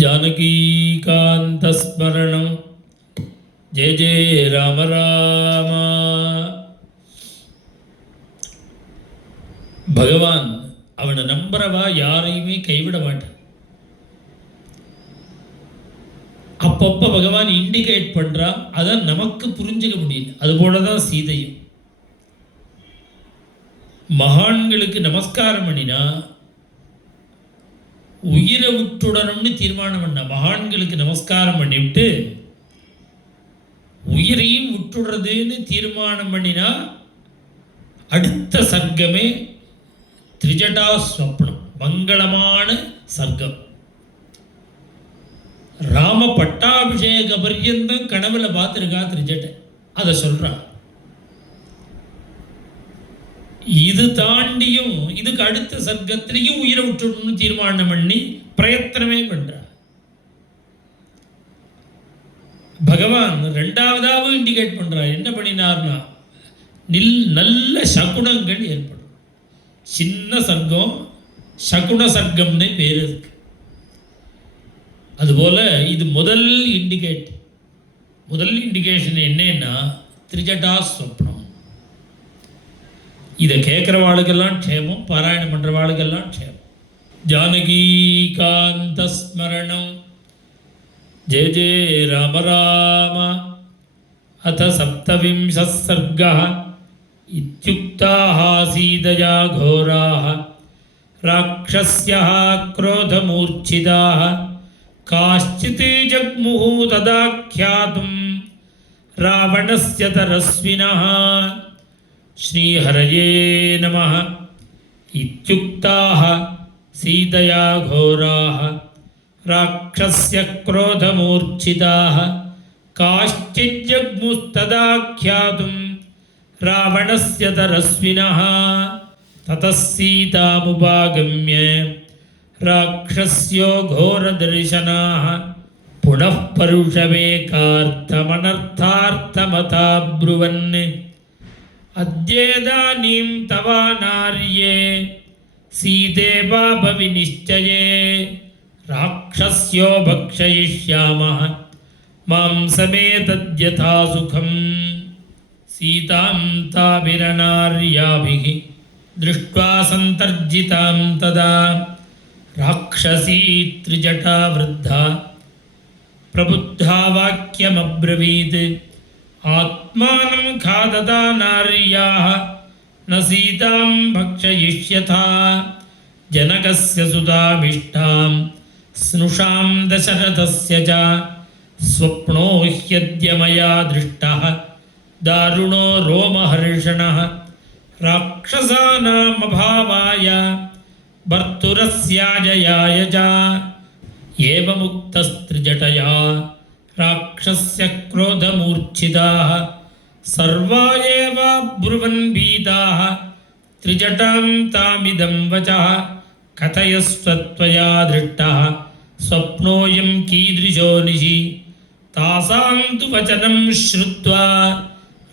ಜಾನಕೀಕಾಂತಸ್ಮರಣಂ ಜಯ ಜಯ ರಾಮ ರಾಮ. பகவான் அவனை நம்புறவா யாரையுமே கைவிட மாட்டான். அப்பப்போ பகவான் இண்டிகேட் பண்ணுறான், அதான் நமக்கு புரிஞ்சுக்க முடியல. அதுபோல தான் சீதையும். மகான்களுக்கு நமஸ்காரம் பண்ணினா உயிரை விட்டுடணும்னு தீர்மானம் பண்ண. மகான்களுக்கு நமஸ்காரம் பண்ணிவிட்டு உயிரையும் விட்டுடுறதுன்னு தீர்மானம் பண்ணினா அடுத்த சர்க்கமே திரிஜடா ஸ்வப்னம், மங்களமான சர்க்கம். ராம பட்டாபிஷேக பர்யந்தம் கனவுல பார்த்துருக்கா திரிஜட்டை, அதை சொல்றான். இது தாண்டியும் இதுக்கு அடுத்த சர்க்கத்திலையும் உயிரை விட்டுடணும்னு தீர்மானம் பண்ணி பிரயத்தனமே பண்றார். பகவான் ரெண்டாவதாவது இண்டிகேட் பண்றார். என்ன பண்ணினார்னா, நல்ல சகுனங்கள் ஏற்படும். சின்ன சர்க்கம் சகுன சர்க்கம்னு பேர் இருக்கு. அதுபோல இது முதல் இண்டிகேஷன் என்னன்னா திரிஜடா ஸ்வப்னம். இதை கேட்குறவாளுக்கெல்லாம் க்ஷேமம், பாராயணம் பண்ணுறவாளுக்கெல்லாம் க்ஷேமம். ஜானகீகாந்தஸ்மரணம் ஜெய ஜெய ராம ராம. அத சப்தவிம்சः சர்கः இத்யுக்தாः சீதயா घोराः ராக்ஷஸ்யः क्रोधमूर्च्छिताः काश्चित् जग्मुः तदाख्यातुं रावणस्य तरस्विनः श्रीहरये नमः इत्युक्ताः सीतया घोराः राक्षस्य क्रोधमूर्च्छिताः काश्चिज्जग्मुस्तदाख्यातुं रावणस्य तरस्विनः ततः सीतामुपागम्य राक्षस्यो घोरदर्शनाः पुनः परुषमेकार्थमनर्थार्थमताब्रुवन् अद्येदानीं तवा नार्ये सीते पापविनिश्चये राक्षस्यो भक्षयिष्यामः मां समेतद्यथा सुखम् सीतां ताभिरनार्याभिः दृष्ट्वा सन्तर्जितां तदा राक्षसी त्रिजटा वृद्धा प्रबुद्धा वाक्यमब्रवीत् आत्मानं खादता नार्याः न सीतां भक्षयिष्यथा जनकस्य सुतामिष्टां स्नुषां दशरथस्य च स्वप्नो ह्यद्य मया दृष्टः दारुणो रोमहर्षणः राक्षसानामभावाय भर्तुरस्याजयाय च एवमुक्तस्त्रिजटया राक्षस्य क्रोधमूर्च्छिताः सर्वा एव ब्रुवन् भीताः त्रिजटां तामिदं वचः कथयस्त्वया दृष्टः स्वप्नोऽयं कीदृशो निशि तासां तु वचनं श्रुत्वा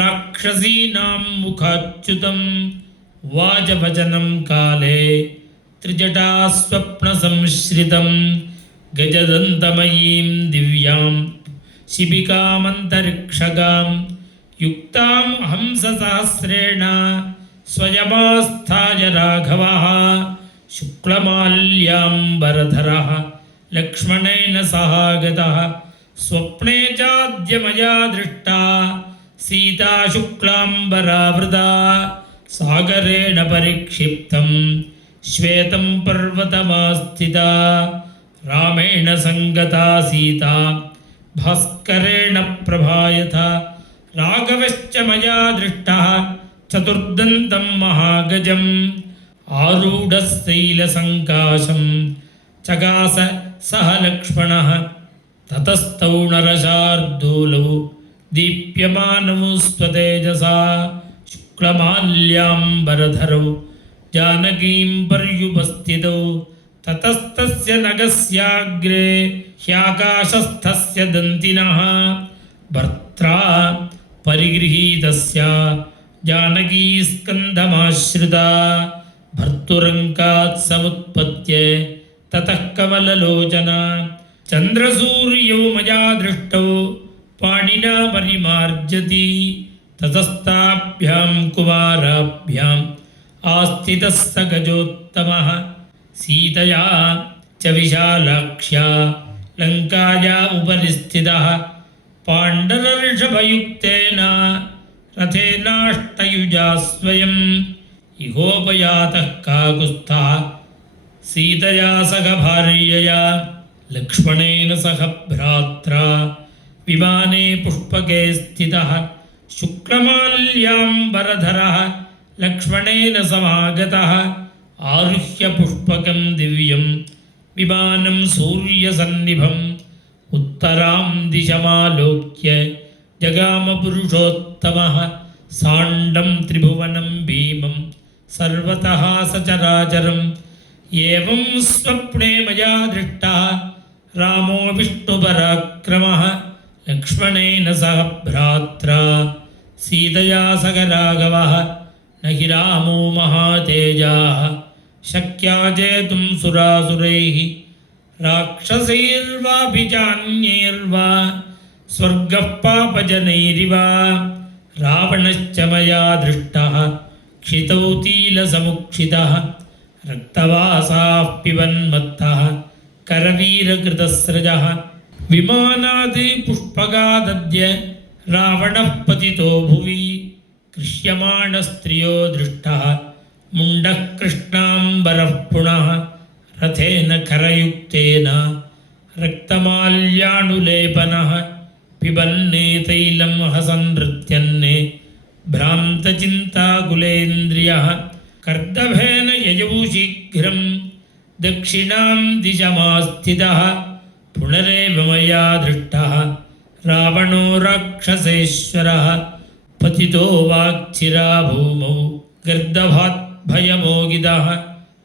राक्षसीनां मुखाच्युतं वाजभजनं काले त्रिजटा स्वप्नसंश्रितं गजदन्तमयीं दिव्यां शिबिकामन्तरिक्षगां युक्तां हंससहस्रेण स्वयमास्थाय राघवः शुक्लमाल्याम्बरधरः लक्ष्मणेन सहागतः स्वप्ने चाद्य मया दृष्टा सीता शुक्लाम्बरावृता सागरेण परिक्षिप्तं श्वेतं पर्वतमास्थिता रामेण संगता सीता भास्करेण प्रभायथा राघवश्च मया दृष्टः चतुर्दन्तं महागजम् आरूढशैलसङ्काशं चगास सह लक्ष्मणः ततस्तौ नरशार्दूलौ दीप्यमानौ स्वतेजसा शुक्लमाल्याम्बरधरौ जानकीं पर्युपस्थितौ ततस्तस्य नगस्याग्रे ह्याकाशस्थस्य दन्तिनः भर्त्रा परिगृहीतस्य जानकी स्कन्धमाश्रिता भर्तुरङ्कात् समुत्पत्य ततः कमललोचना ಚಂದ್ರಸೂರ್ಯೌ ಮಯಾ ದೃಷ್ಟೌ ಪಾಣಿನಾ ಪರಿಮಾರ್ಜತಿ ತತಸ್ತಾಭ್ಯಾಂ ಕುಮಾರಾಭ್ಯಾಂ ಆಸ್ಥಿತಃ ಸ ಗಜೋತ್ತಮಃ ಸೀತಯಾ ಚ ವಿಶಾಲಾಕ್ಷ್ಯಾ ಲಂಕಾಯಾ ಉಪರಿ ಸ್ಥಿತಃ ಪಾಂಡರರ್ಷಭಯುಕ್ತೇನ ರಥೇನಾಷ್ಟಯುಜಾ ಸ್ವಯಂ ಇಹೋಪಯಾತಃ ಕಾಕುಸ್ಥಃ ಸೀತಯಾ ಸಹ ಭಾರ್ಯಯಾ ಲಕ್ಷ್ಮಣೇನ ಸಹ ಭ್ರಾತ್ರಾ ವಿಮಾನೆ ಪುಷ್ಪಕೆ ಸ್ಥಿತಃ ಶುಕ್ಲಮಾಲ್ಯಾಂಬರಧರಃ ಲಕ್ಷ್ಮಣೇನ ಸಮಾಗತಃ ಆರುಹ್ಯ ಪುಷ್ಪಕಂ ದಿವ್ಯಂ ವಿಮಾನಂ ಸೂರ್ಯಸನ್ನಿಭಂ ಉತ್ತರಾಂ ದಿಶಮಾಲೋಕ್ಯ ಜಗಾಮ ಪುರುಷೋತ್ತಮಃ ಸಾಂಡಂ ತ್ರಿಭುವನಂ ಭೀಮಂ ಸರ್ವತಃ ಸಚರಾಚರಂ ಏವಂ ಸ್ವಪ್ನೆ ಮಯಾ ದೃಷ್ಟಃ ರಾಮೋ ವಿಷ್ಣುಪರಾಕ್ರಮಃ ಲಕ್ಷ್ಮಣೇನ ಸಹ ಭ್ರಾತ್ರಾ ಸೀತಯಾ ಸಹ ರಾಘವಃ ನ ಹಿ ರಾಮೋ ಮಹಾತೇಜಾಃ ಶಕ್ಯಾ ಜೇತುಂ ಸುರಾಸುರೈಃ ರಾಕ್ಷಸೈರ್ವಾಭಿಚಾನ್ಯೈರ್ವಾ ಸ್ವರ್ಗಃ ಪಾಪಜನೈರಿವ ರಾವಣಶ್ಚ ಮಯಾ ದೃಷ್ಟಃ ಕ್ಷಿತೌ ತೀಲಸಮುಕ್ಷಿತಃ ರಕ್ತವಾಸಾಃ ಪಿಬನ್ಮತ್ತಃ ಕರವೀರಕೃತಸ್ರಜಃ ವಿಮಾನಾದಿ ಪುಷ್ಪಗಾದದ್ಯ ರಾವಣಃ ಪತಿತೋ ಭುವಿ ಕೃಷ್ಯಮಾಣಸ್ತ್ರಿಯೋ ದೃಷ್ಟಃ ಮುಂಡಃ ಕೃಷ್ಣಾಂಬರಃ ಪುನಃ ರಥೇನ ಖರಯುಕ್ತೇನ ರಕ್ತಮಾಲ್ಯಾನುಲೇಪನಃ ಪಿಬನ್ನೇ ತೈಲಂ ಹಸನ್ನೃತ್ಯನ್ನೇ ಭ್ರಾಂತಚಿಂತಾಕುಲೇಂದ್ರಿಯಃ ಕರ್ದಭೇನ ಯಯೌ ಶೀಘ್ರಂ ದಕ್ಷಿಣಾಂ ದಿಶಮಾಸ್ಥಿತಃ ಪುನರೇವ ಮಯಾ ದೃಷ್ಟಃ ರಾವಣೋ ರಾಕ್ಷಸೇಶ್ವರಃ ಪತಿತೋ ವಾಕ್ಚಿರಾ ಭೂಮೌ ಗರ್ದಭಾತ್ ಭಯಮೋಗಿದಃ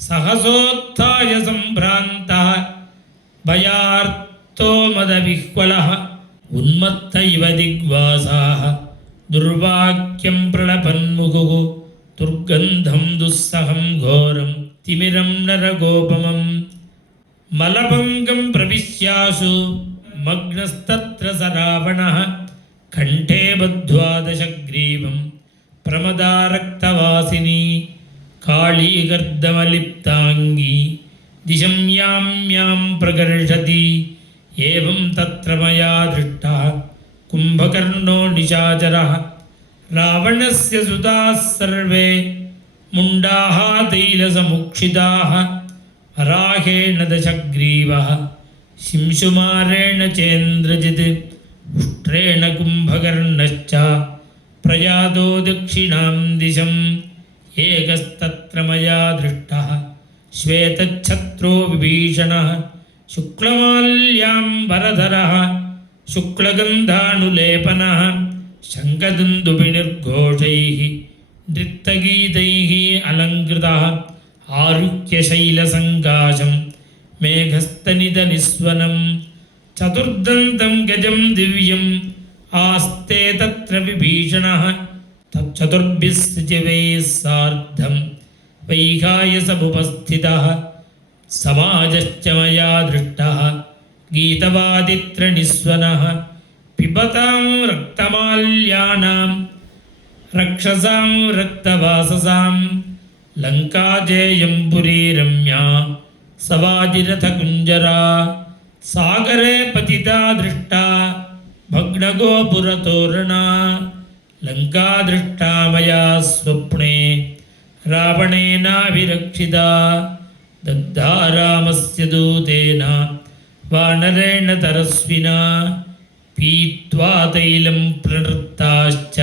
ಸಹಸೋತ್ಥಾಯ ಸಂಭ್ರಾಂತಃ ಭಯಾರ್ತೋ ಮದವಿಹ್ವಲಃ ಉನ್ಮತ್ತ ಇವ ದಿಗ್ವಾಸಾಃ ದುರ್ವಾಕ್ಯಂ ಪ್ರಣಪನ್ಮುಗುಃ ದುರ್ಗಂಧಂ ದುಸ್ಸಹಂ ಘೋರಂ ತಿಮಿರಂ ನರಗೋಪಮಂ ಮಲಭಂಗಂ ಪ್ರವಿಶ್ಯಾಸು ಮಗ್ನಸ್ತತ್ರ ಸ ರಾವಣಃ ಕಂಠೇ ಬದ್ಧ್ವಾ ದಶಗ್ರೀವಂ ಪ್ರಮದಾರಕ್ತವಾಸಿನಿ ಕಾಳೀಗರ್ದಮಲಿಪ್ತಾಂಗೀ ದಿಶಂ ಯಾಂ ಯಾಂ ಪ್ರಕರ್ಷತಿ ಏವಂ ತತ್ರ ಮಯಾ ದೃಷ್ಟಃ ಕುಂಭಕರ್ಣೋ ನಿಶಾಚರಃ ರಾವಣಸ್ಯ ಸುತಾಃ ಸರ್ವೇ ಮುಂಡಾಃ ತೈಲಸಮುಕ್ಷಿತಾಃ ವರಾಹೇಣ ದಶಗ್ರೀವಃ ಶಿಂಶುಮಾರೇಣ ಚೇಂದ್ರಜಿತ್ ಉಷ್ಟ್ರೇಣ ಕುಂಭಕರ್ಣಶ್ಚ ಪ್ರಯಾತೋ ದಕ್ಷಿಣಾಂ ದಿಶಂ ಏಕಸ್ತತ್ರ ಮಯಾ ದೃಷ್ಟಃ ಶ್ವೇತಚ್ಛತ್ರೋ ವಿಭೀಷಣಃ ಶುಕ್ಲಮಾಲ್ಯಾಂಬರಧರಃ ಶುಕ್ಲಗಂಧಾನುಲೇಪನಃ ಶಂಖದುಂದುಭಿನಿರ್ಘೋಷೈಃ ನೃತ್ತಗೀತೈಃ ಅಲಂಕೃತಃ ಆರುಹ್ಯ ಶೈಲಸಂಕಾಶಂ ಮೇಘಸ್ತನಿತನಿಸ್ವನಂ ಚತುರ್ದಂತಂ ಗಜಂ ದಿವ್ಯಂ ಆಸ್ತೆ ತತ್ರ ವಿಭೀಷಣಃ ತಚ್ಚತುರ್ಭಿಃ ಸಚಿವೈಃ ಸಾರ್ಧಂ ವೈಹಾಯಸಮುಪಸ್ಥಿತಃ ಸಮಾಜಶ್ಚ ಮಯಾ ದೃಷ್ಟಃ ಗೀತವಾದಿತ್ರನಿಸ್ವನಃ ಪಿಬತಾಂ ರಕ್ತಮಾಲ್ಯಾನಾಂ ರಕ್ಷಸಾಂ ರಕ್ತವಾಸಸಾಂ ಲಂಕಾಜೇಯಂ ಪುರೀ ರಮ್ಯಾ ಸವಾಜಿರಥಕುಂಜರಾ ಸಾಗರೇ ಪತಿತಾ ದೃಷ್ಟಾ ಭಗ್ನಗೋಪುರತೋರಣಾ ಲಂಕಾ ದೃಷ್ಟಾ ಮಯಾ ಸ್ವಪ್ನೆ ರಾವಣೇನಾಭಿರಕ್ಷಿತಾ ದಗ್ಧಾ ರಾಮಸ್ಯ ದೂತೇನ ವಾನರೇಣ ತರಸ್ವಿನಾ ಪೀತ್ವಾ ತೈಲಂ ಪ್ರಣೃತ್ತಾಶ್ಚ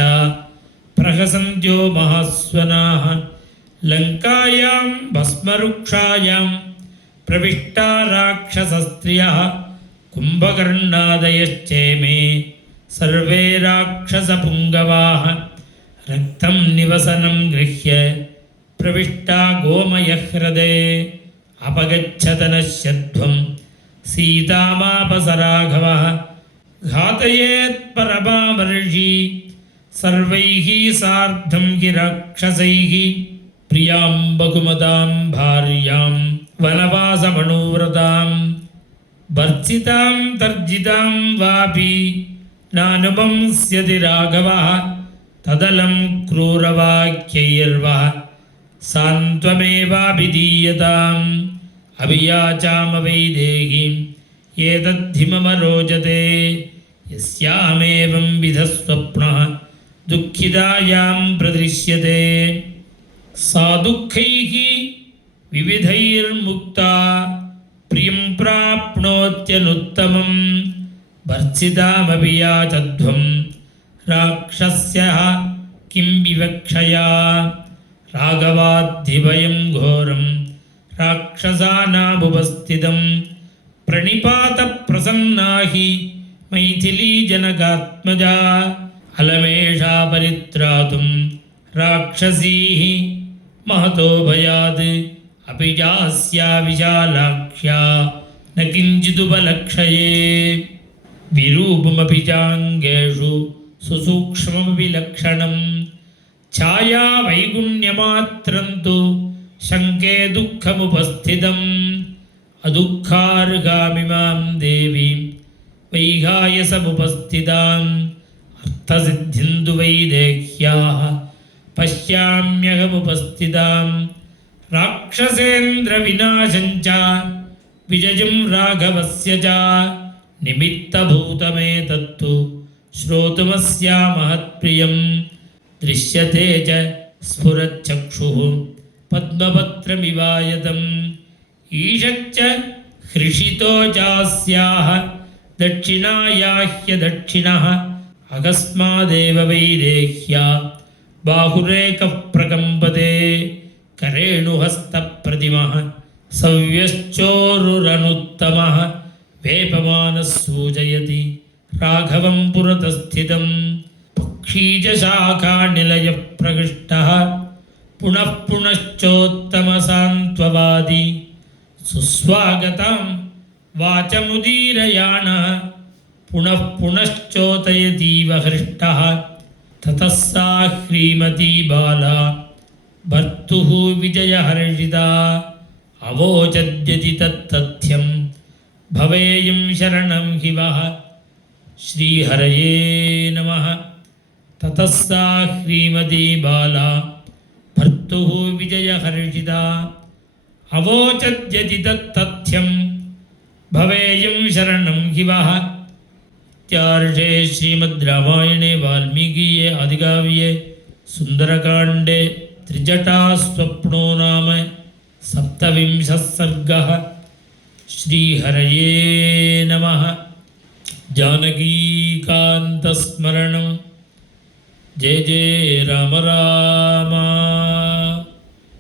ಪ್ರಹಸಂತ್ಯೋ ಮಹಾಸ್ವನಾಃ ಲಂಕಾಯಾಂ ಭಸ್ಮರುಕ್ಷಾಯಾಂ ಪ್ರವಿಷ್ಟಾ ರಾಕ್ಷಸಸ್ತ್ರಿಯಃ ಕುಂಭಕರ್ಣಾದಯಶ್ಚೇಮೇ ಸರ್ವೇ ರಾಕ್ಷಸಪುಂಗವಾಃ ರಕ್ತಂ ನಿವಸನಂ ಗೃಹ್ಯ ಪ್ರವಿಷ್ಟಾ ಗೋಮಯಹೃದೆ ಅಪಗಚ್ಚತನಶ್ಯಧ್ವಂ ಸೀತಾಮಾಪಸರಾಘವಃ ಘಾತಯೇತ್ ಪರಮಾಮರ್ಷಿ ಸರ್ವೈಃ ಸಾರ್ಧಂ ಹಿ ರಾಕ್ಷಸೈಃ ಪ್ರಿಯಾಂ ಬಗುಮತಾಂ ಭಾರ್ಯಾಂ ವನವಾಸಮಣುವ್ರತಾಂ ಭರ್ಜಿತಾಂ ತರ್ಜಿತಾಂ ವಾಪಿ ನಾನುಪಂಸ್ಯತಿ ರಾಘವಃ ತದಲಂ ಕ್ರೂರವಾಕ್ಯೈರ್ವಾ ಸಾಂತ್ವಮೇವಾಭಿಧೀಯತಾಂ ಅಭಿಯಾಚಾಮ ವೈದೇಹೀಂ ಏತद्धि ಮಮ ರೋಚತೆ ಯಸ್ಯಾಮೇವಂ ವಿಧಃ ಸ್ವಪ್ನಃ ದುಃಖಿತಾಯಾಂ ಪ್ರದೃಶ್ಯತೆ ಸಾ ದುಃಖೈಃ ವಿವಿಧೈರ್ಮುಕ್ತಾ ಪ್ರಿಯಂ ಪ್ರಾಪ್ನೋತ್ಯನುತ್ತಮಂ ಭರ್ತ್ಸಿತಾಮಪಿ ಯಾಚಧ್ವಂ ರಾಕ್ಷಸ್ಯಃ ಕಿಂ ವಿವಕ್ಷಯಾ ರಾಘವಾದ್ಧಿಭಯಂ ಘೋರಂ ರಾಕ್ಷಸಾನಾಮುಪಸ್ಥಿತಂ ಪ್ರಣಿಪಾತ ಪ್ರಸನ್ನಾ ಹಿ ಮೈಥಿಲೀ ಜನಕಾತ್ಮಜಾ ಅಲಮೇಷಾ ಪರಿತ್ರಾತುಂ ರಾಕ್ಷಸೀಃ ಮಹತೋ ಭಯಾತ್ ಅಪಿ ಜಾಸ್ಯಾ ವಿಶಾಲಾಕ್ಷ್ಯಾ ನ ಕಿಂಚಿದುಪಲಕ್ಷಯೇ ವಿರೂಪಮಪಿ ಚಾಂಗೇಷು ಸುಸೂಕ್ಷ್ಮಮಪಿ ಲಕ್ಷಣಂ ಛಾಯಾ ವೈಗುಣ್ಯಮಾತ್ರಂತು ಶಂಕೆ ದುಃಖಮುಪಸ್ಥಿತಂ ಅದುಃಖಾರ್ಗಾಮಿಮಾಂ ದೇವೀಂ ವೈಘಾಯಸಮುಪಸ್ಥಿತಾಂ ಅರ್ಥಸಿದ್ಧಿಂದು ವೈದೇಹ್ಯಾಃ ಪಶ್ಯಾಮ್ಯಹಮುಪಸ್ಥಿತಾಂ ರಾಕ್ಷಸೇಂದ್ರ ವಿನಾಶಂಚ ವಿಜಯಂ ರಾಘವಸ್ಯ ಚ ನಿಮಿತ್ತಭೂತಮೇತತ್ತು ಶ್ರೋತುಮಸ್ಯಾ ಮಹತ್ಪ್ರಿಯಂ ದೃಶ್ಯತೆ ಚ ಸ್ಫುರಚ್ಚಕ್ಷುಃ ಪದ್ಮಪತ್ರಮಿವಾಯತಂ ಈಶಚ್ಚ ಹೃಷಿತೋ ಚಾಸ್ಯಾಃ ದಕ್ಷಿಣಾಯಾಹ್ಯದಕ್ಷಿಣಃ ಅಕಸ್ಮಾದೇವ ವೈದೇಹ್ಯಾ ಬಾಹುರೇಕಃ ಪ್ರಕಂಪತೆ ಕರೇಣುಹಸ್ತಪ್ರತಿಮಃ ಸವ್ಯಶ್ಚೋರುರನುತ್ತಮಃ ವೇಪಮಾನಃ ಸೂಚಯತಿ ರಾಘವಂ ಪುರತಸ್ಥಿತಂ ಪಕ್ಷೀಜಶಾಖಾನಿಲಯಃ ಪ್ರಕೃಷ್ಟಃ ಪುನಃ ಪುನಶ್ಚೋತ್ತಮಸಾಂತ್ವವಾದಿ ಸುಸ್ವಾಗತಾಂ ವಾಚಮುದೀರಯಾಣಃ ಪುನಃ ಪುನಶ್ಚೋತಯತೀವ ಹೃಷ್ಟಃ ತತಃ ಸಾ ಶ್ರೀಮತೀ ಬಾಲಾ ಭರ್ತುಃ ವಿಜಯಹರ್ಷಿತಾ ಅವೋಚದ್ಯತಿ ತತ್ತಥ್ಯಂ ಭವೇಯಂ ಶರಣಂ ಹಿ ವಃ ಶ್ರೀಹರಯೇ ನಮಃ ತತಃ ಸಾ ಶ್ರೀಮತೀ ಬಾಲಾ ಭರ್ತುಃ ವಿಜಯಹರ್ಷಿತಾ ಅವೋಚದ್ಯತಿ ತತ್ತಥ್ಯಂ ಭವೇಯಂ ಶರಣಂ ಹಿ ವಃ इत्यार्षे श्रीमद् रामायणे वाल्मीकिये आदिकाव्ये सुन्दरकाण्डे त्रिजटास्वप्नो नाम सप्तविंशः सर्गः। श्रीहरये नमः। जानकीकान्तस्मरणं जय जय राम राम।